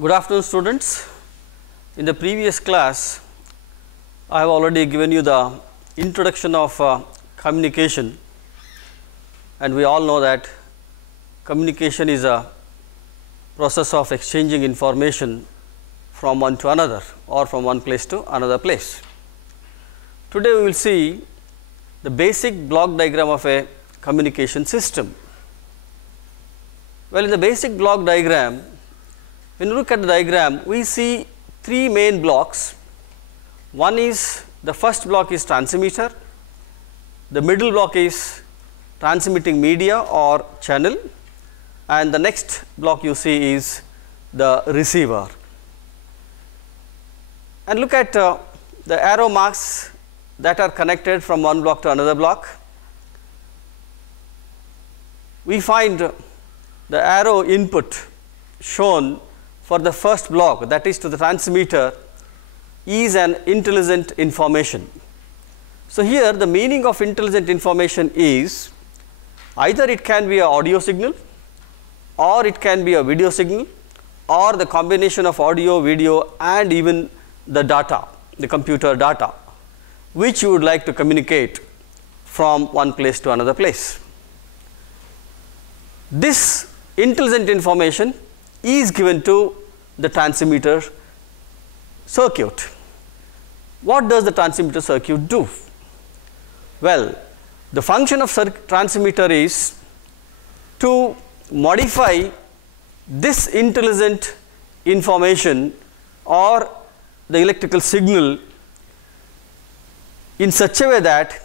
Good afternoon, students. In the previous class, I have already given you the introduction of communication, and we all know that communication is a process of exchanging information from one to another or from one place to another place. Today, we will see the basic block diagram of a communication system. Well, in the basic block diagram, when you look at the diagram, we see three main blocks. One is, the first block is transmitter, the middle block is transmitting media or channel, and the next block you see is the receiver. And look at the arrow marks that are connected from one block to another block. We find the arrow input shown for the first block, that is to the transmitter, is an intelligent information. So, here the meaning of intelligent information is either it can be an audio signal, or it can be a video signal, or the combination of audio, video, and even the data, the computer data, which you would like to communicate from one place to another place. This intelligent information is given to the transmitter circuit. What does the transmitter circuit do? Well, the function of transmitter is to modify this intelligent information or the electrical signal in such a way that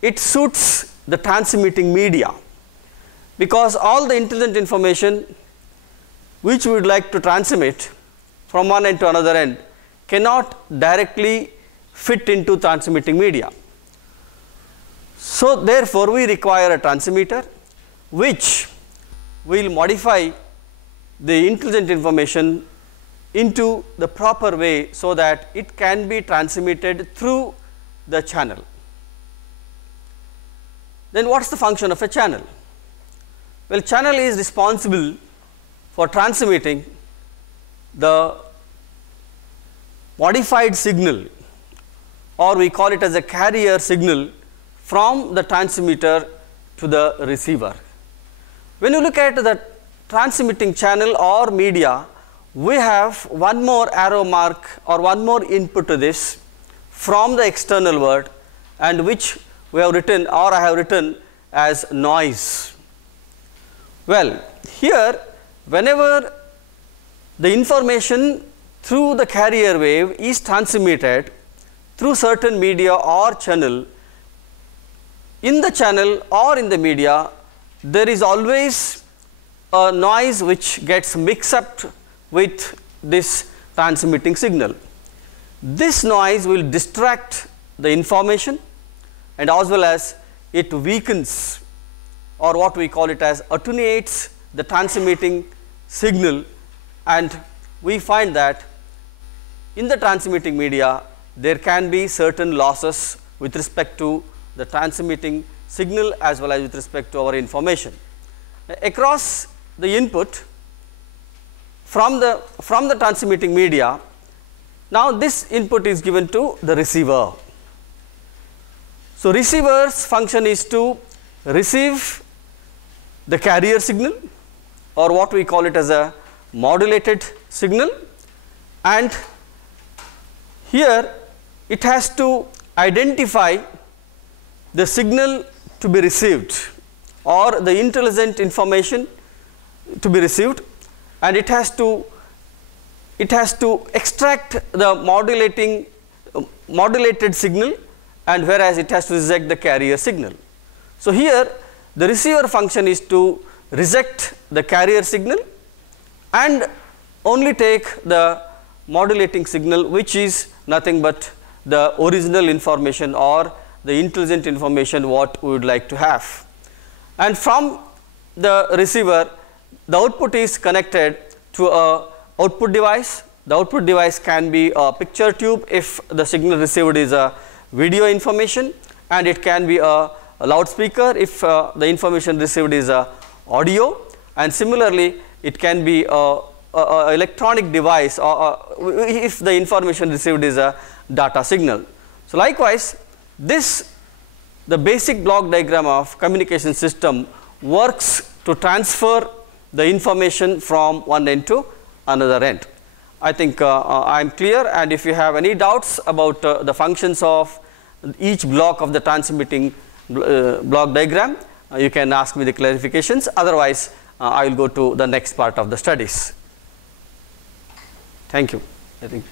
it suits the transmitting media, because all the intelligent information which we would like to transmit from one end to another end cannot directly fit into transmitting media. So, therefore, we require a transmitter which will modify the intelligent information into the proper way so that it can be transmitted through the channel. Then what is the function of a channel? Well, channel is responsible for transmitting the modified signal, or we call it as a carrier signal, from the transmitter to the receiver. When you look at the transmitting channel or media, we have one more arrow mark or one more input to this from the external world, and which we have written, or I have written, as noise. Well, here whenever the information through the carrier wave is transmitted through certain media or channel, in the channel or in the media, there is always a noise which gets mixed up with this transmitting signal. This noise will distract the information, and as well as it weakens, or what we call it as attenuates, the transmitting signal, and we find that in the transmitting media there can be certain losses with respect to the transmitting signal as well as with respect to our information. Across the input from the transmitting media, now this input is given to the receiver. So, receiver's function is to receive the carrier signal, or what we call it as a modulated signal, and here it has to identify the signal to be received or the intelligent information to be received, and it has to extract the modulated signal, and whereas it has to reject the carrier signal. So, here the receiver function is to reject the carrier signal and only take the modulating signal, which is nothing but the original information or the intelligent information what we would like to have. And from the receiver, the output is connected to a output device. The output device can be a picture tube if the signal received is a video information, and it can be a loudspeaker if the information received is a audio, and similarly it can be a electronic device, or if the information received is a data signal. So likewise, the basic block diagram of communication system works to transfer the information from one end to another end. I think I am clear, and if you have any doubts about the functions of each block of the transmitting block diagram, you can ask me the clarifications. Otherwise, I will go to the next part of the studies. Thank you. I think.